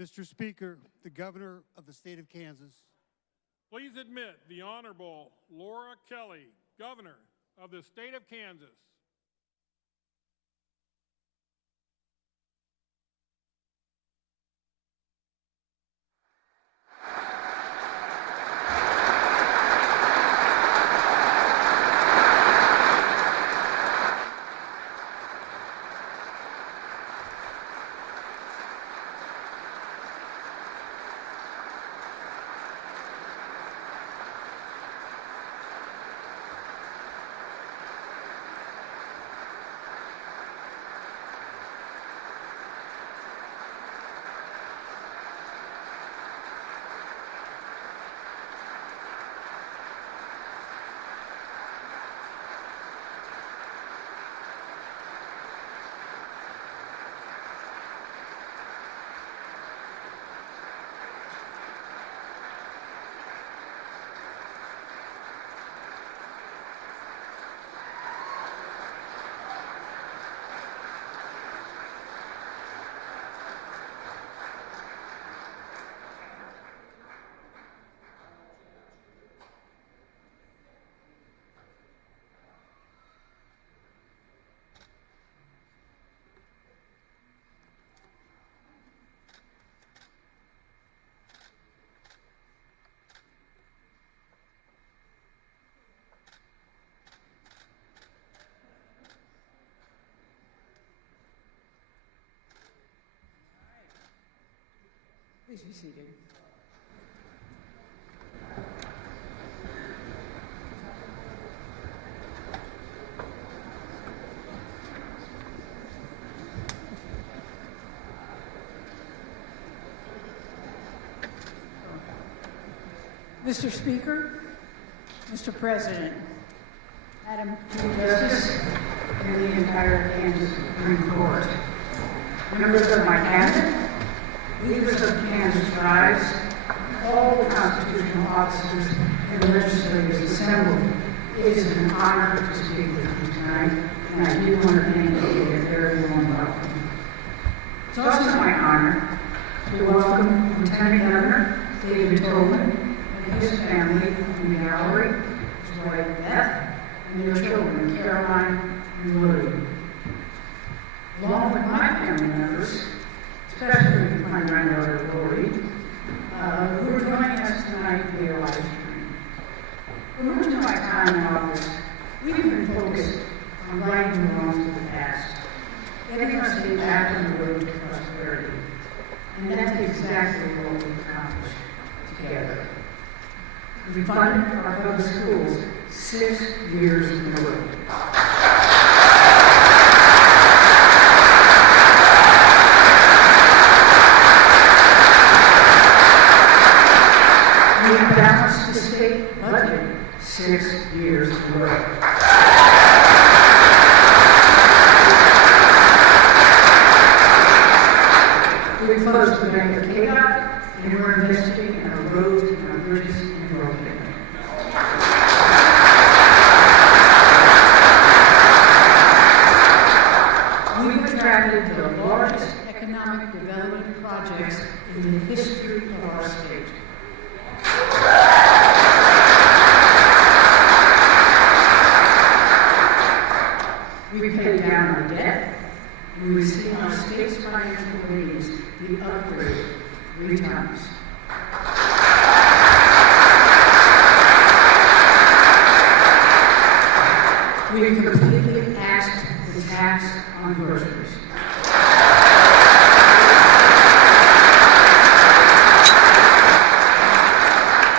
Mr. Speaker, the Governor of the State of Kansas. Please admit the Honorable Laura Kelly, Governor of the State of Kansas. Please be seated. Mr. Speaker, Mr. President, Madam Chief Justice, and the entire Kansas Supreme Court, members of my cabinet, leaders of Kansas tribes, all the constitutional officers and the legislative assembly, it is an honor to speak with you tonight, and I do want to thank you for a very warm welcome. It's also my honor to welcome Lieutenant Governor David Tobin and his family in the gallery, his wife Beth, and their children Caroline and Willie. Along with my family members, especially my granddaughter Lori, who are joining us tonight via live stream. For much of my time in office, we've been focused on righting the wrongs of the past, getting our state back on the road to prosperity. And that's exactly what we've accomplished together. We funded our public schools 6 years in a row. We balanced the state budget 6 years in a row. We closed the bank of KDOT, and we're investing in our roads and our bridges and broadband. We've attracted the largest economic development projects in the history of our state. We paid down our debt, and we've seen our state's financial needs be upgraded 3 times. We completely axed the tax on groceries.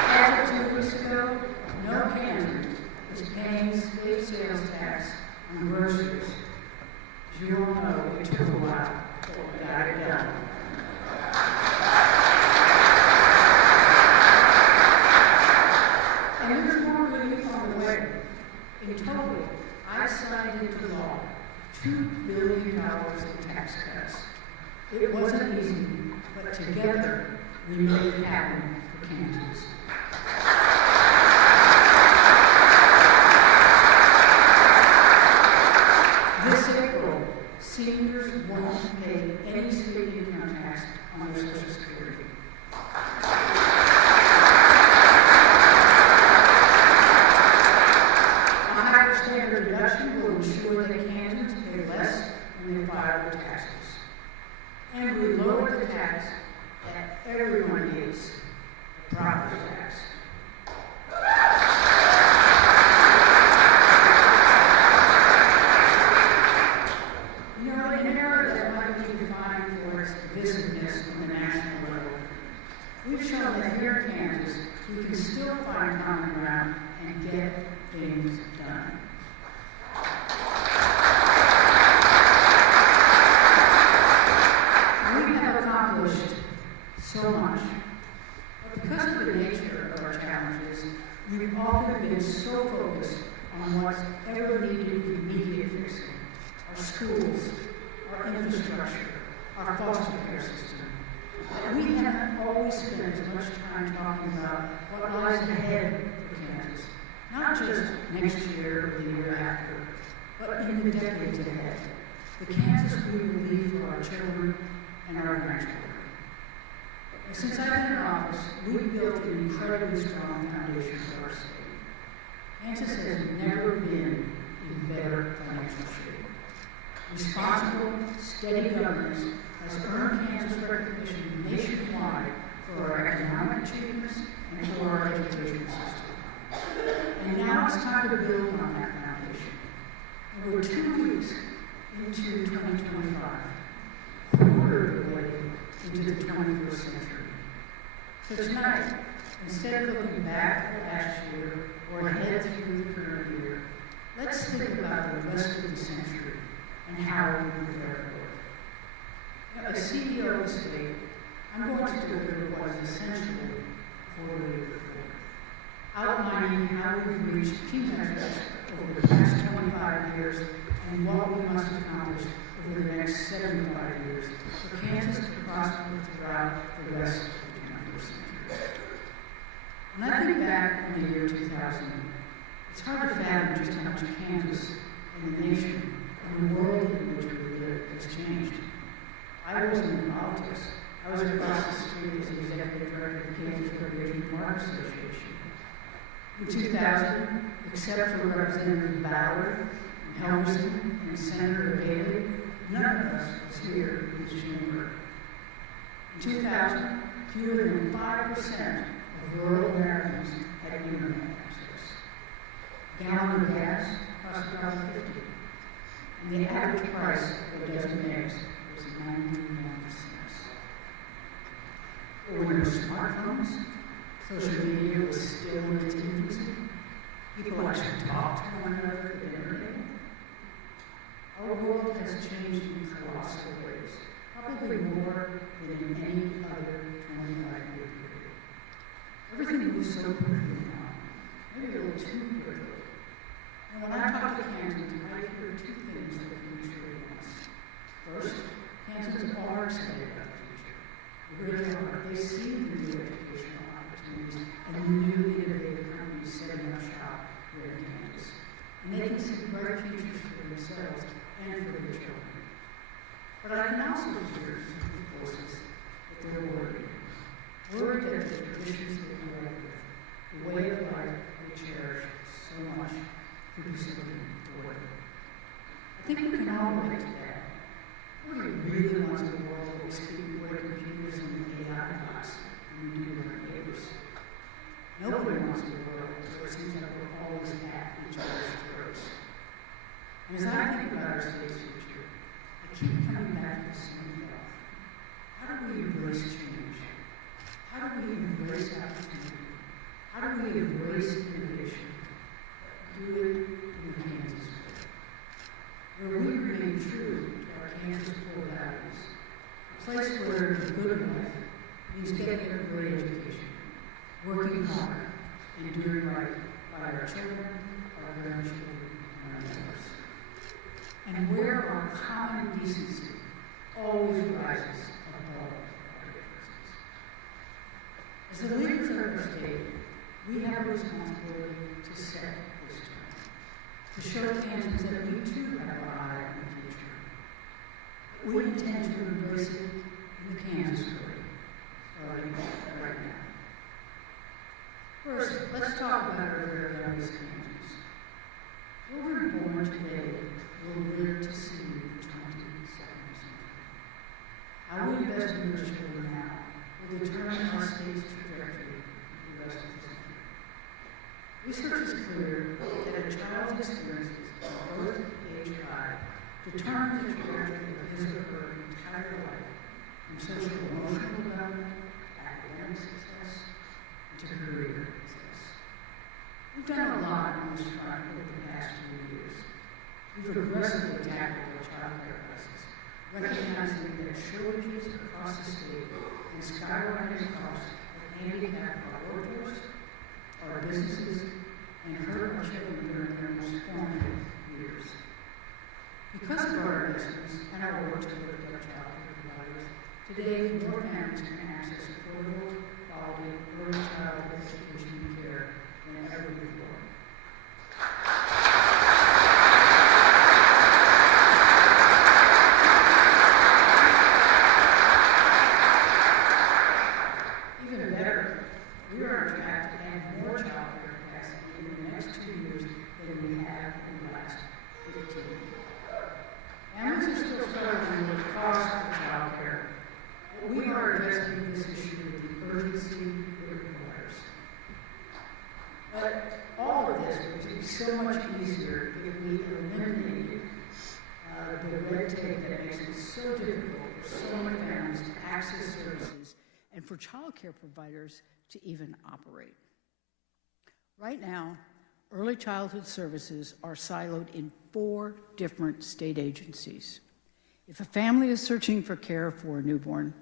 As of 2 weeks ago, no Kansan is paying state sales tax on groceries. As you all know, it took a while, but we got it done. And there's more relief on the way. In total, I signed into law $2 billion in tax cuts. It wasn't easy, but together we made it happen for Kansas. This April, seniors won't pay any state income tax on their Social Security. A higher standard deduction will ensure that Kansans pay less when they file their taxes. And we lower the tax that everyone hates, the property tax. You know, in an era that might be defined for its divisiveness on the national level, we've shown that here in Kansas, we can still find common ground and get things done. We have accomplished so much, but because of the nature of our challenges, we've often been so focused on what's ever needed immediate fixing: our schools, our infrastructure, our foster care system. We haven't always spent as much time talking about what lies ahead for Kansas, not just next year or the year after, but in the decades ahead. The Kansas we will leave for our children and our grandchildren. Since I've been in office, we've built an incredibly strong foundation for our state. Kansas has never been in better financial shape. Responsible, steady governance has earned Kansas recognition nationwide for our economic achievements and for our education system. And now it's time to build on that foundation. And we're 2 weeks into 2025, a quarter of the way into the 21st century. So tonight, instead of looking back at last year or ahead through the current year, let's think about the rest of the century and how we prepare for it. Now, as CEO of the state, I'm going to deliver what is essentially a quarterly report, outlining how we've reached key measures over the past 25 years and what we must accomplish over the next 75 years for Kansas to prosper throughout the rest of the 21st century. When I think back on the year 2000, it's hard to fathom just how much Kansas and the nation and the world in which we live has changed. I wasn't in politics. I was across the street as the executive director of the Kansas Recreation Park Association. In 2000, except for Representative Ballard, Helmsley, and Senator Haley, none of us was here in this chamber. In 2000, fewer than 5% of rural Americans had internet access. A gallon of gas cost $1.50, and the average price of a dozen eggs was 99 cents. There were no smartphones. Social media was still in its infancy. People actually talked to one another at dinner table. Our world has changed in colossal ways, probably more than in any other 25-year period. Everything moves so quickly now, maybe a little too quickly. And when I talk to Kansans, I hear two things that can be true at once. First, Kansans are excited about the future. They really are. They see the new educational opportunities and the new innovative companies setting up shop here in Kansas. And they can see bright futures for themselves and for their children. But I can also hear from voices that they're worried. Worried that the traditions that we live with, the way of life we cherish so much, could be slipping away. I think we can all relate to that. Nobody really wants a world where we speak where computers and AI bots and we do our neighbors. Nobody wants a world where it seems like we're always at each other's throats. And as I think about our state's future, I keep coming back to the same thought. How do we embrace change? How do we embrace opportunity? How do we embrace innovation? Do it in the Kansas way. Where we remain true to our Kansas core values. A place where the good life means getting a great education, working hard, and doing right by our children, our grandchildren, and our neighbors. And where our common decency always rises above our differences. As the leaders of our state, we have a responsibility to set this tone, to show Kansans that we too have our eye on the future. We intend to embrace it in the Kansas way, starting right now. First, let's talk about our very youngest Kansas. Children born today will live to see the 2070s. How we invest in our children now will determine our state's trajectory for the rest of the century. Research is clear that a child's experiences from birth to age 5 determine the trajectory of his or her entire life, from social and emotional development, academic success, and to career success. We've done a lot on this front over the past few years. We've aggressively tackled the child care crisis, recognizing that shortages across the state and skyrocketing costs have handicapped our workforce, our businesses, and hurt our children during their most formative years. Because of our investments and our work to lift our child care providers, today more parents can access affordable, quality, early childhood education and care than ever before. Even better, we are on track to add more child care capacity in the next 2 years than we have in the last 15. Families are still struggling with the cost of child care, but we are addressing this issue with the urgency it requires. But all of this would be so much easier if we eliminated the red tape that makes it so difficult for so many families to access services and for child care providers to even operate. Right now, early childhood services are siloed in 4 different state agencies. If a family is searching for care for a newborn,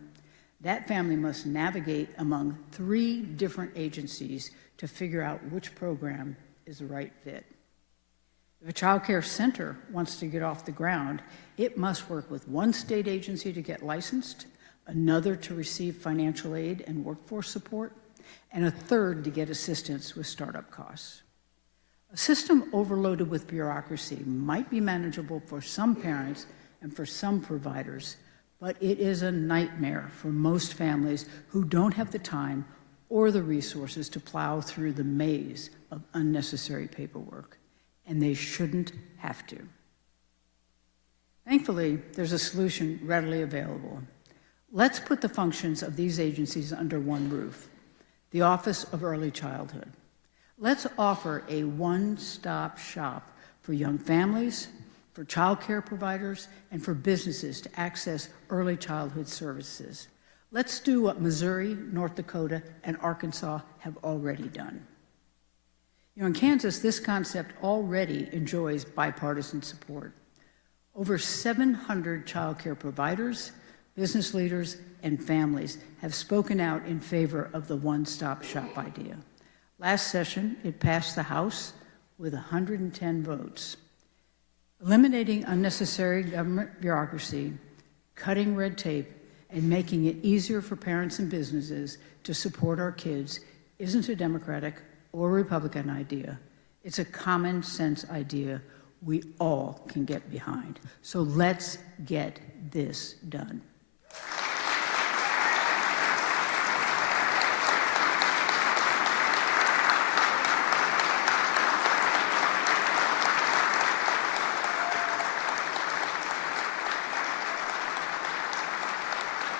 that family must navigate among 3 different agencies to figure out which program is the right fit. If a child care center wants to get off the ground, it must work with one state agency to get licensed, another to receive financial aid and workforce support, and a third to get assistance with startup costs. A system overloaded with bureaucracy might be manageable for some parents and for some providers, but it is a nightmare for most families who don't have the time or the resources to plow through the maze of unnecessary paperwork, and they shouldn't have to. Thankfully, there's a solution readily available. Let's put the functions of these agencies under one roof, the Office of Early Childhood. Let's offer a one-stop shop for young families, for child care providers, and for businesses to access early childhood services. Let's do what Missouri, North Dakota, and Arkansas have already done. You know, in Kansas, this concept already enjoys bipartisan support. Over 700 child care providers, business leaders, and families have spoken out in favor of the one-stop shop idea. Last session, it passed the House with 110 votes. Eliminating unnecessary government bureaucracy, cutting red tape, and making it easier for parents and businesses to support our kids isn't a Democratic or Republican idea. It's a common sense idea we all can get behind. So let's get this done.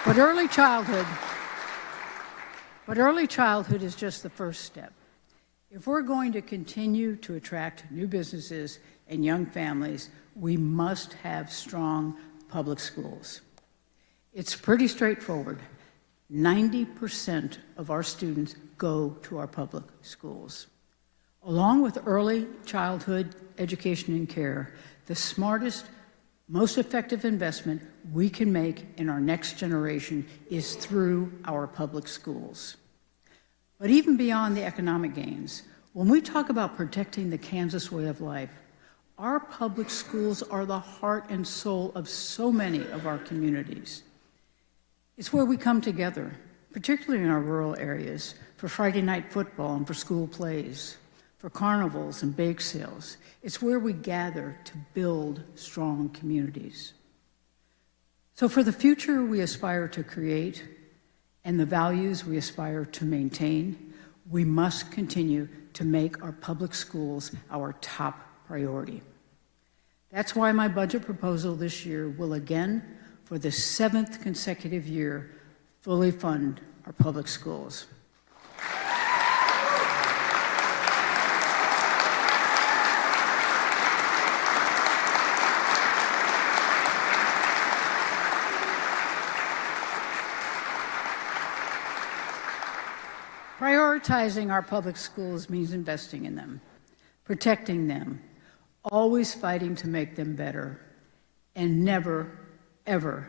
But early childhood is just the first step. If we're going to continue to attract new businesses and young families, we must have strong public schools. It's pretty straightforward. 90% of our students go to our public schools. Along with early childhood education and care, the smartest, most effective investment we can make in our next generation is through our public schools. But even beyond the economic gains, when we talk about protecting the Kansas way of life, our public schools are the heart and soul of so many of our communities. It's where we come together, particularly in our rural areas, for Friday night football and for school plays, for carnivals and bake sales. It's where we gather to build strong communities. So for the future we aspire to create and the values we aspire to maintain, we must continue to make our public schools our top priority. That's why my budget proposal this year will again, for the 7th consecutive year, fully fund our public schools. Prioritizing our public schools means investing in them, protecting them, always fighting to make them better, and never, ever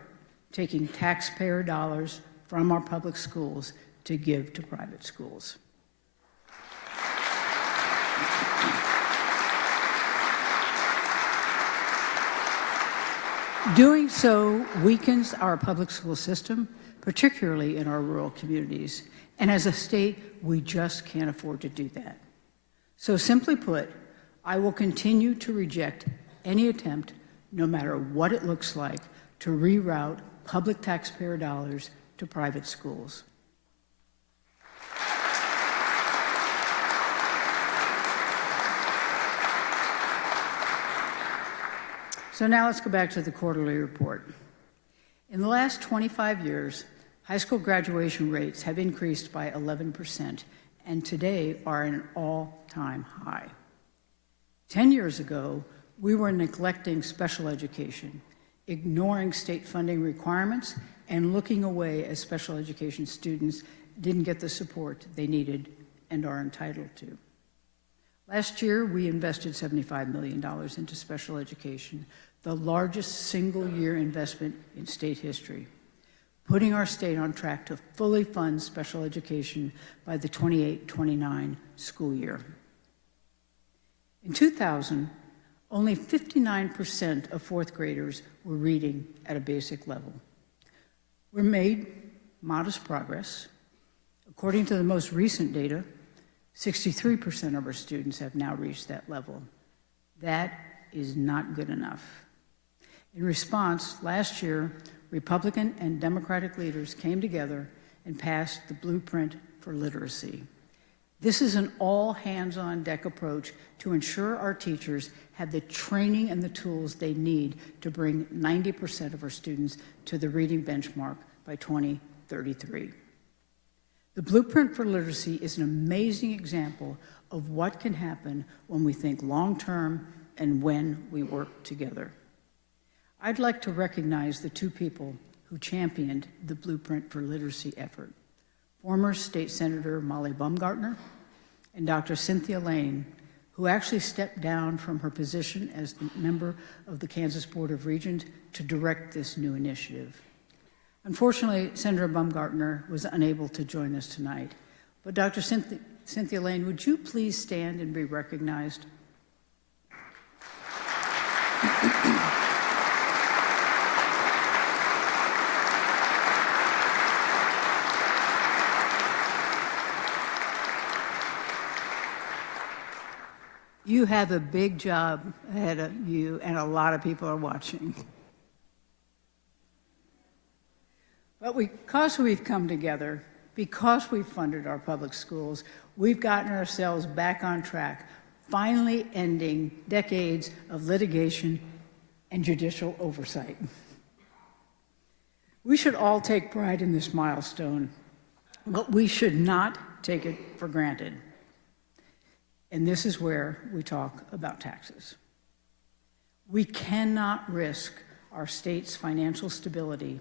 taking taxpayer dollars from our public schools to give to private schools. Doing so weakens our public school system, particularly in our rural communities. And as a state, we just can't afford to do that. So simply put, I will continue to reject any attempt, no matter what it looks like, to reroute public taxpayer dollars to private schools. So now let's go back to the quarterly report. In the last 25 years, high school graduation rates have increased by 11% and today are an all-time high. 10 years ago, we were neglecting special education, ignoring state funding requirements, and looking away as special education students didn't get the support they needed and are entitled to. Last year, we invested $75 million into special education, the largest single-year investment in state history, putting our state on track to fully fund special education by the 28-29 school year. In 2000, only 59% of fourth graders were reading at a basic level. We made modest progress. According to the most recent data, 63% of our students have now reached that level. That is not good enough. In response, last year, Republican and Democratic leaders came together and passed the Blueprint for Literacy. This is an all-hands-on-deck approach to ensure our teachers have the training and the tools they need to bring 90% of our students to the reading benchmark by 2033. The Blueprint for Literacy is an amazing example of what can happen when we think long-term and when we work together. I'd like to recognize the two people who championed the Blueprint for Literacy effort, former State Senator Molly Baumgartner and Dr. Cynthia Lane, who actually stepped down from her position as the member of the Kansas Board of Regents to direct this new initiative. Unfortunately, Senator Baumgartner was unable to join us tonight. But Dr. Cynthia Lane, would you please stand and be recognized? You have a big job ahead of you, and a lot of people are watching. But because we've come together, because we've funded our public schools, we've gotten ourselves back on track, finally ending decades of litigation and judicial oversight. We should all take pride in this milestone, but we should not take it for granted. And this is where we talk about taxes. We cannot risk our state's financial stability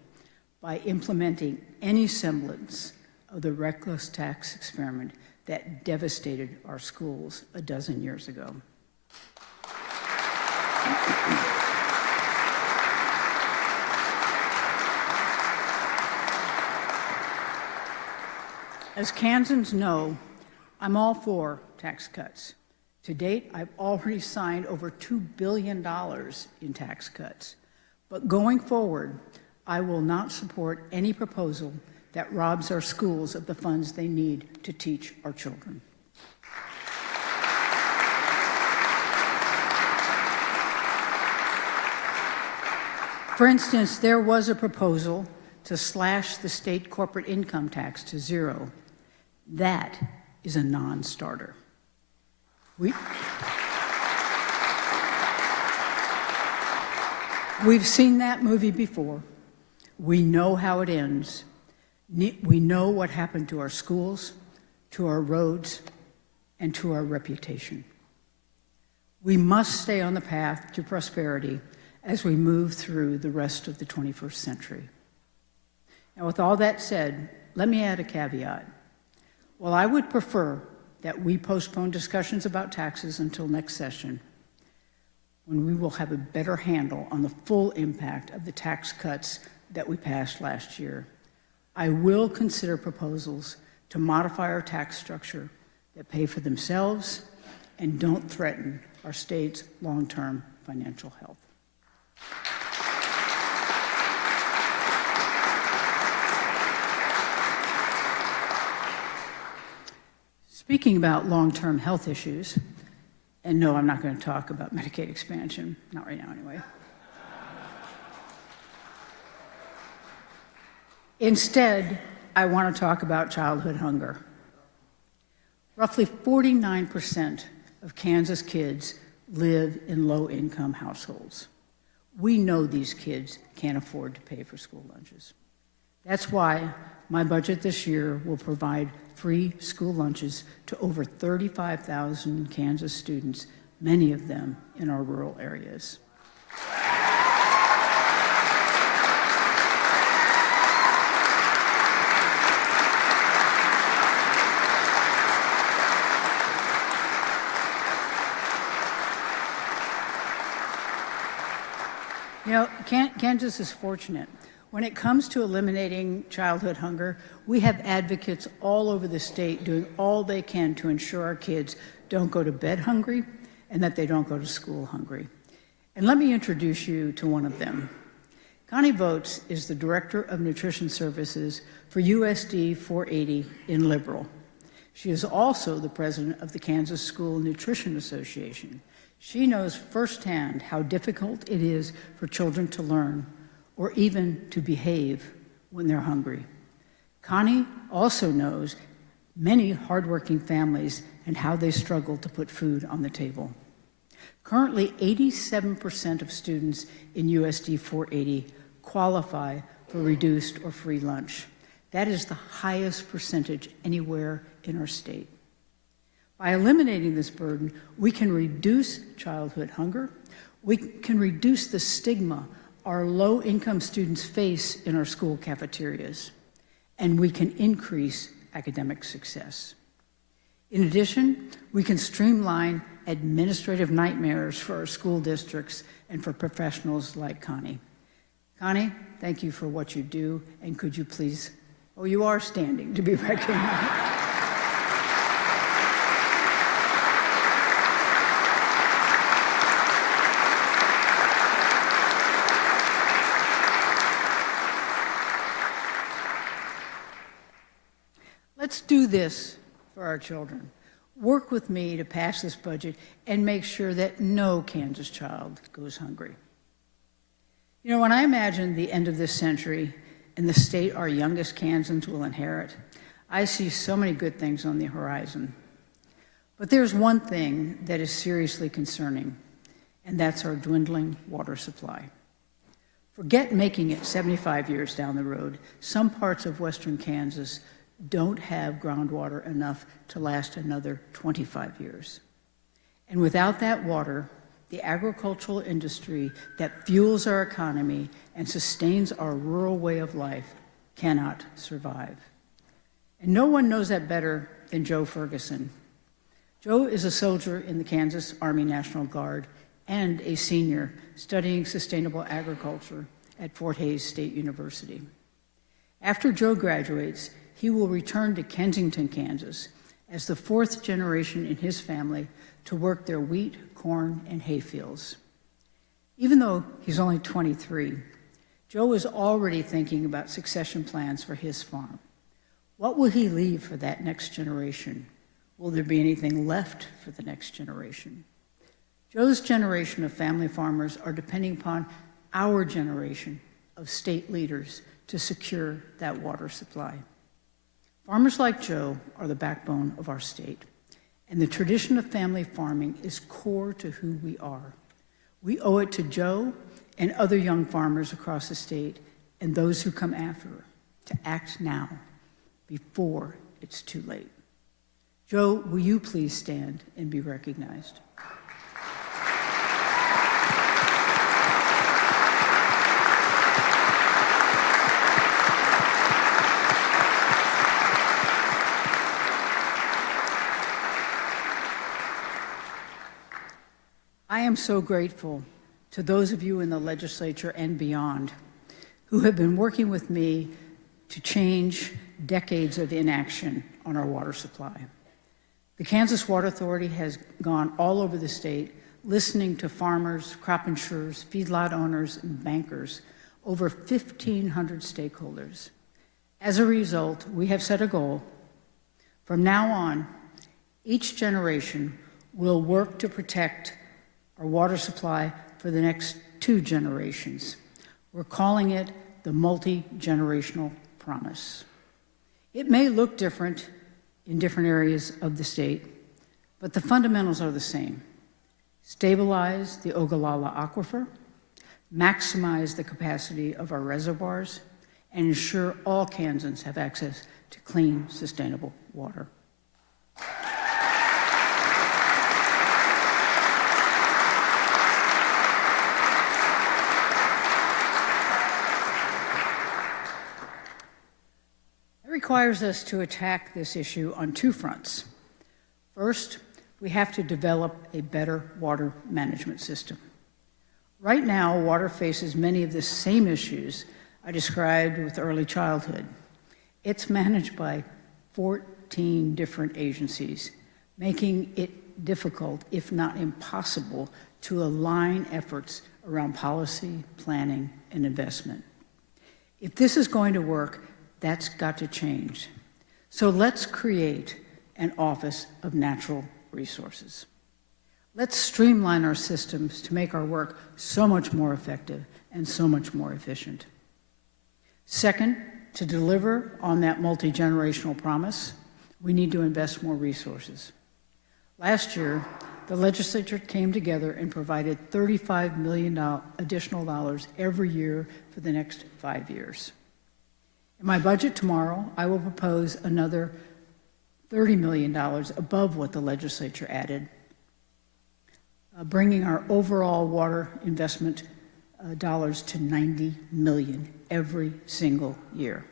by implementing any semblance of the reckless tax experiment that devastated our schools a dozen years ago. As Kansans know, I'm all for tax cuts. To date, I've already signed over $2 billion in tax cuts. But going forward, I will not support any proposal that robs our schools of the funds they need to teach our children. For instance, there was a proposal to slash the state corporate income tax to zero. That is a non-starter. We've seen that movie before. We know how it ends. We know what happened to our schools, to our roads, and to our reputation. We must stay on the path to prosperity as we move through the rest of the 21st century. Now, with all that said, let me add a caveat. While I would prefer that we postpone discussions about taxes until next session, when we will have a better handle on the full impact of the tax cuts that we passed last year, I will consider proposals to modify our tax structure that pay for themselves and don't threaten our state's long-term financial health. Speaking about long-term health issues, and no, I'm not going to talk about Medicaid expansion, not right now anyway. Instead, I want to talk about childhood hunger. Roughly 49% of Kansas kids live in low-income households. We know these kids can't afford to pay for school lunches. That's why my budget this year will provide free school lunches to over 35,000 Kansas students, many of them in our rural areas. You know, Kansas is fortunate. When it comes to eliminating childhood hunger, we have advocates all over the state doing all they can to ensure our kids don't go to bed hungry and that they don't go to school hungry. And let me introduce you to one of them. Connie Votes is the Director of Nutrition Services for USD 480 in Liberal. She is also the president of the Kansas School Nutrition Association. She knows firsthand how difficult it is for children to learn or even to behave when they're hungry. Connie also knows many hardworking families and how they struggle to put food on the table. Currently, 87% of students in USD 480 qualify for reduced or free lunch. That is the highest percentage anywhere in our state. By eliminating this burden, we can reduce childhood hunger, we can reduce the stigma our low-income students face in our school cafeterias, and we can increase academic success. In addition, we can streamline administrative nightmares for our school districts and for professionals like Connie. Connie, thank you for what you do, and could you please, oh, you are standing to be recognized. Let's do this for our children. Work with me to pass this budget and make sure that no Kansas child goes hungry. You know, when I imagine the end of this century and the state our youngest Kansans will inherit, I see so many good things on the horizon. But there's one thing that is seriously concerning, and that's our dwindling water supply. Forget making it 75 years down the road. Some parts of western Kansas don't have groundwater enough to last another 25 years. And without that water, the agricultural industry that fuels our economy and sustains our rural way of life cannot survive. And no one knows that better than Joe Ferguson. Joe is a soldier in the Kansas Army National Guard and a senior studying sustainable agriculture at Fort Hays State University. After Joe graduates, he will return to Kensington, Kansas, as the fourth generation in his family to work their wheat, corn, and hay fields. Even though he's only 23, Joe is already thinking about succession plans for his farm. What will he leave for that next generation? Will there be anything left for the next generation? Joe's generation of family farmers are depending upon our generation of state leaders to secure that water supply. Farmers like Joe are the backbone of our state, and the tradition of family farming is core to who we are. We owe it to Joe and other young farmers across the state and those who come after to act now before it's too late. Joe, will you please stand and be recognized? I am so grateful to those of you in the legislature and beyond who have been working with me to change decades of inaction on our water supply. The Kansas Water Authority has gone all over the state, listening to farmers, crop insurers, feedlot owners, and bankers, over 1,500 stakeholders. As a result, we have set a goal. From now on, each generation will work to protect our water supply for the next 2 generations. We're calling it the multi-generational promise. It may look different in different areas of the state, but the fundamentals are the same. Stabilize the Ogallala Aquifer, maximize the capacity of our reservoirs, and ensure all Kansans have access to clean, sustainable water. Requires us to attack this issue on 2 fronts. First, we have to develop a better water management system. Right now, water faces many of the same issues I described with early childhood. It's managed by 14 different agencies, making it difficult, if not impossible, to align efforts around policy, planning, and investment. If this is going to work, that's got to change. So let's create an Office of Natural Resources. Let's streamline our systems to make our work so much more effective and so much more efficient. Second, to deliver on that multi-generational promise, we need to invest more resources. Last year, the legislature came together and provided $35 million additional dollars every year for the next 5 years. In my budget tomorrow, I will propose another $30 million above what the legislature added, bringing our overall water investment dollars to $90 million every single year.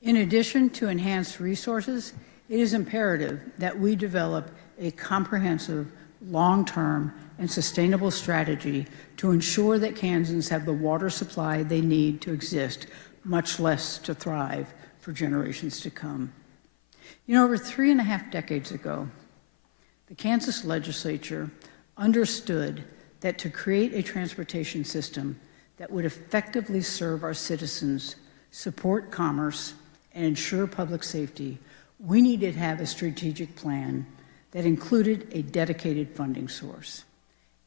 In addition to enhanced resources, it is imperative that we develop a comprehensive, long-term, and sustainable strategy to ensure that Kansans have the water supply they need to exist, much less to thrive for generations to come. You know, over 3.5 decades ago, the Kansas legislature understood that to create a transportation system that would effectively serve our citizens, support commerce, and ensure public safety, we needed to have a strategic plan that included a dedicated funding source.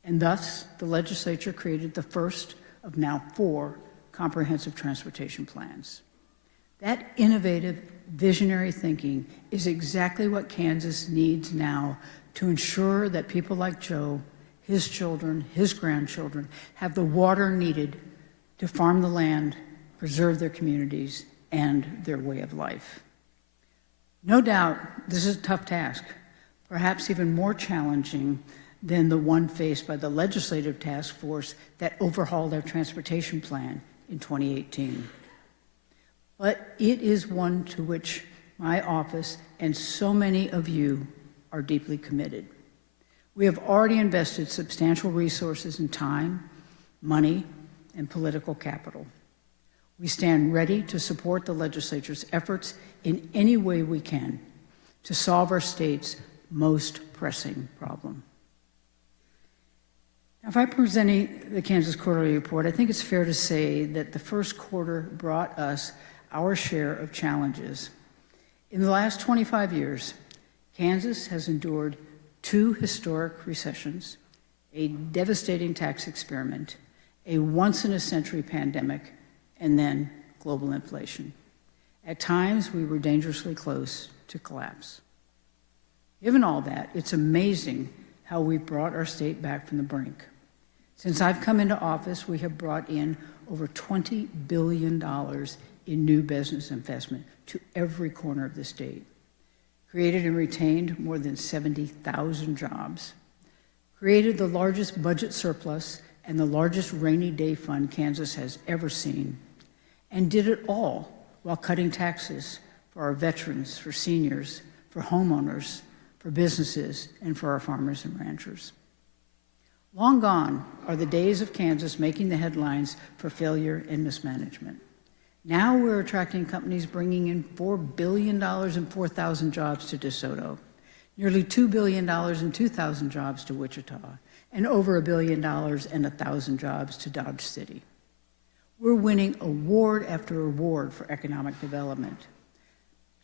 And thus, the legislature created the first of now 4 comprehensive transportation plans. That innovative, visionary thinking is exactly what Kansas needs now to ensure that people like Joe, his children, his grandchildren, have the water needed to farm the land, preserve their communities, and their way of life. No doubt, this is a tough task, perhaps even more challenging than the one faced by the legislative task force that overhauled our transportation plan in 2018. But it is one to which my office and so many of you are deeply committed. We have already invested substantial resources in time, money, and political capital. We stand ready to support the legislature's efforts in any way we can to solve our state's most pressing problem. If I'm presenting the Kansas Quarterly Report, I think it's fair to say that the first quarter brought us our share of challenges. In the last 25 years, Kansas has endured 2 historic recessions, a devastating tax experiment, a once-in-a-century pandemic, and then global inflation. At times, we were dangerously close to collapse. Given all that, it's amazing how we brought our state back from the brink. Since I've come into office, we have brought in over $20 billion in new business investment to every corner of the state, created and retained more than 70,000 jobs, created the largest budget surplus and the largest rainy day fund Kansas has ever seen, and did it all while cutting taxes for our veterans, for seniors, for homeowners, for businesses, and for our farmers and ranchers. Long gone are the days of Kansas making the headlines for failure and mismanagement. Now we're attracting companies bringing in $4 billion and 4,000 jobs to DeSoto, nearly $2 billion and 2,000 jobs to Wichita, and over $1 billion and 1,000 jobs to Dodge City. We're winning award after award for economic development.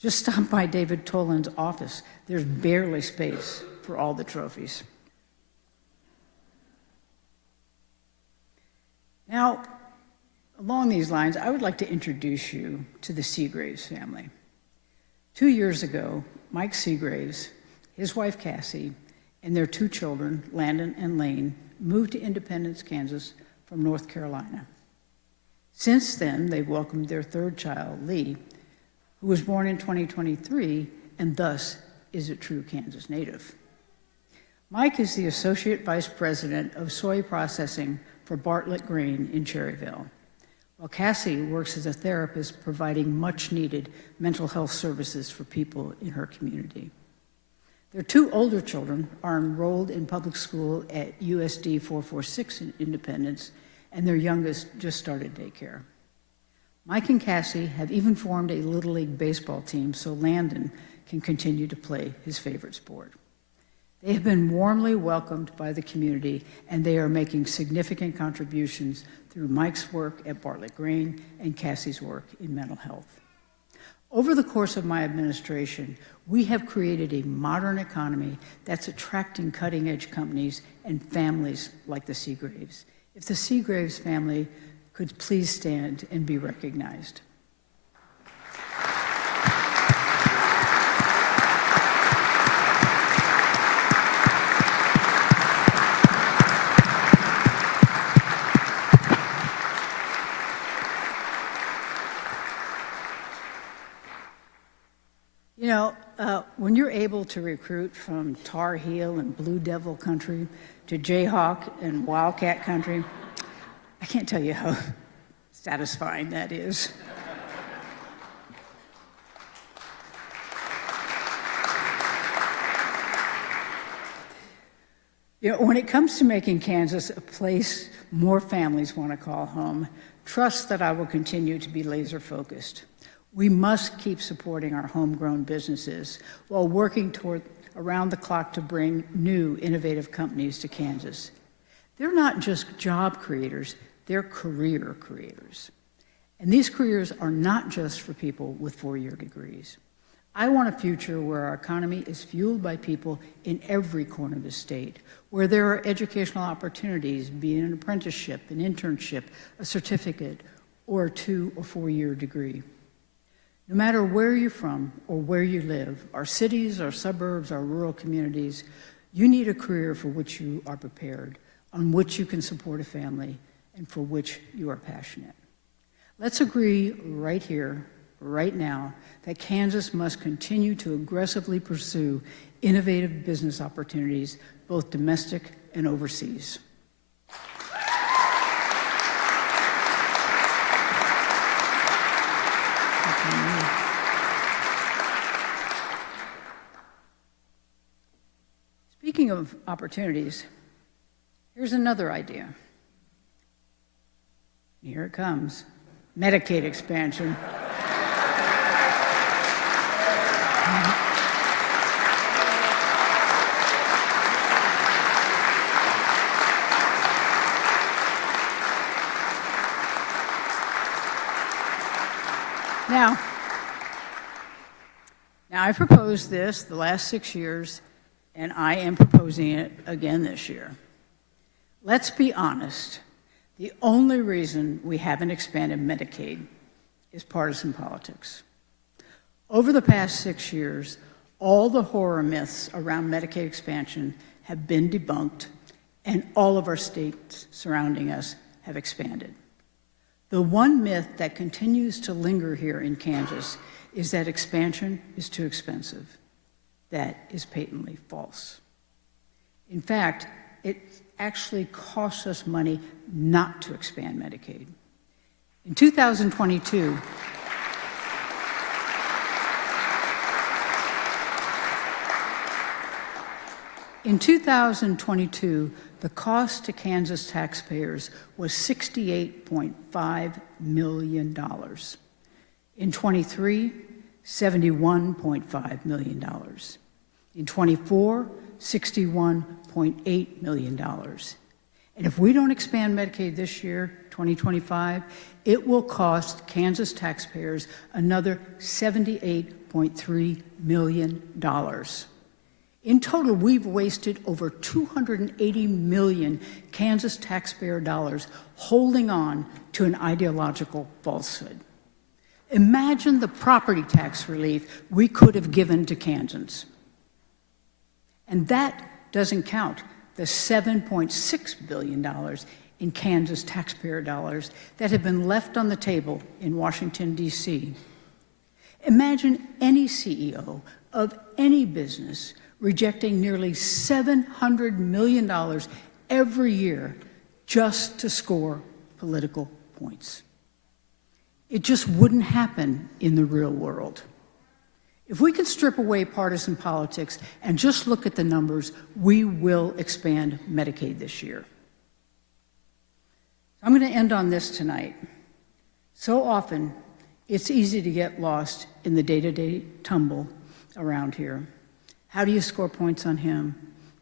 Just stop by David Toland's office. There's barely space for all the trophies. Now, along these lines, I would like to introduce you to the Seagraves family. 2 years ago, Mike Seagraves, his wife Cassie, and their 2 children, Landon and Lane, moved to Independence, Kansas from North Carolina. Since then, they've welcomed their 3rd child, Lee, who was born in 2023 and thus is a true Kansas native. Mike is the Associate Vice President of Soy Processing for Bartlett Grain in Cherryville, while Cassie works as a therapist providing much-needed mental health services for people in her community. Their 2 older children are enrolled in public school at USD 446 in Independence, and their youngest just started daycare. Mike and Cassie have even formed a Little League baseball team so Landon can continue to play his favorite sport. They have been warmly welcomed by the community, and they are making significant contributions through Mike's work at Bartlett Grain and Cassie's work in mental health. Over the course of my administration, we have created a modern economy that's attracting cutting-edge companies and families like the Seagraves. If the Seagraves family could please stand and be recognized. You know, when you're able to recruit from Tar Heel and Blue Devil country to Jayhawk and Wildcat country, I can't tell you how satisfying that is. You know, when it comes to making Kansas a place more families want to call home, trust that I will continue to be laser focused. We must keep supporting our homegrown businesses while working toward around the clock to bring new innovative companies to Kansas. They're not just job creators, they're career creators. And these careers are not just for people with 4-year degrees. I want a future where our economy is fueled by people in every corner of the state, where there are educational opportunities, be it an apprenticeship, an internship, a certificate, or a 2- or 4-year degree. No matter where you're from or where you live, our cities, our suburbs, our rural communities, you need a career for which you are prepared, on which you can support a family, and for which you are passionate. Let's agree right here, right now, that Kansas must continue to aggressively pursue innovative business opportunities, both domestic and overseas. Speaking of opportunities, here's another idea. Here it comes, Medicaid expansion. Now, I proposed this the last 6 years, and I am proposing it again this year. Let's be honest. The only reason we haven't expanded Medicaid is partisan politics. Over the past 6 years, all the horror myths around Medicaid expansion have been debunked, and all of our states surrounding us have expanded. The one myth that continues to linger here in Kansas is that expansion is too expensive. That is patently false. In fact, it actually costs us money not to expand Medicaid. In 2022, the cost to Kansas taxpayers was $68.5 million. In 23, $71.5 million. In 24, $61.8 million. And if we don't expand Medicaid this year, 2025, it will cost Kansas taxpayers another $78.3 million. In total, we've wasted over $280 million Kansas taxpayer dollars holding on to an ideological falsehood. Imagine the property tax relief we could have given to Kansans. And that doesn't count the $7.6 billion in Kansas taxpayer dollars that have been left on the table in Washington, D.C. Imagine any CEO of any business rejecting nearly $700 million every year just to score political points. It just wouldn't happen in the real world. If we could strip away partisan politics and just look at the numbers, we will expand Medicaid this year. I'm going to end on this tonight. So often, it's easy to get lost in the day-to-day tumble around here. How do you score points on him?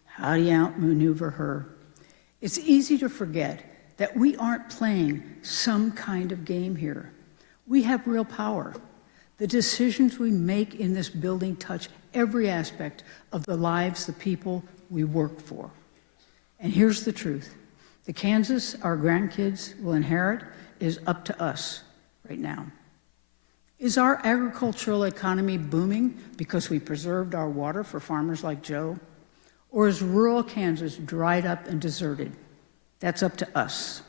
How do you outmaneuver her? It's easy to forget that we aren't playing some kind of game here. We have real power. The decisions we make in this building touch every aspect of the lives of the people we work for. And here's the truth. The Kansas our grandkids will inherit is up to us right now. Is our agricultural economy booming because we preserved our water for farmers like Joe? Or is rural Kansas dried up and deserted? That's up to us.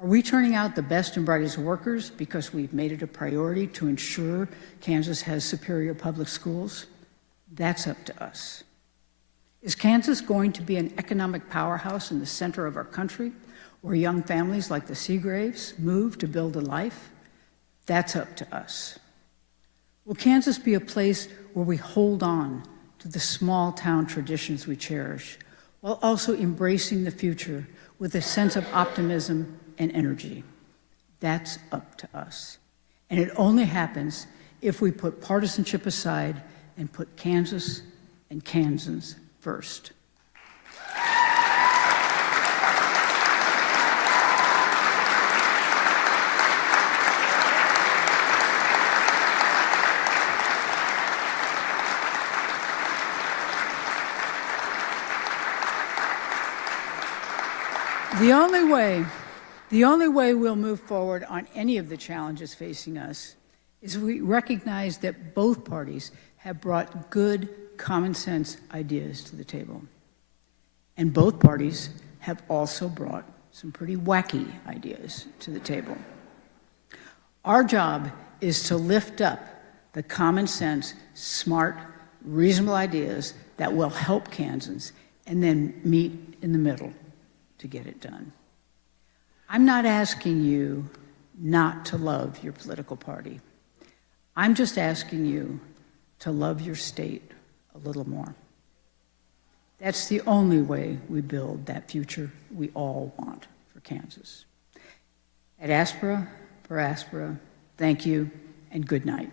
Are we turning out the best and brightest workers because we've made it a priority to ensure Kansas has superior public schools? That's up to us. Is Kansas going to be an economic powerhouse in the center of our country, where young families like the Seagraves move to build a life? That's up to us. Will Kansas be a place where we hold on to the small town traditions we cherish, while also embracing the future with a sense of optimism and energy? That's up to us. And it only happens if we put partisanship aside and put Kansas and Kansans first. The only way we'll move forward on any of the challenges facing us is we recognize that both parties have brought good, common sense ideas to the table. And both parties have also brought some pretty wacky ideas to the table. Our job is to lift up the common sense, smart, reasonable ideas that will help Kansans and then meet in the middle to get it done. I'm not asking you not to love your political party. I'm just asking you to love your state a little more. That's the only way we build that future we all want for Kansas. At Aspera, per Aspera, thank you and good night.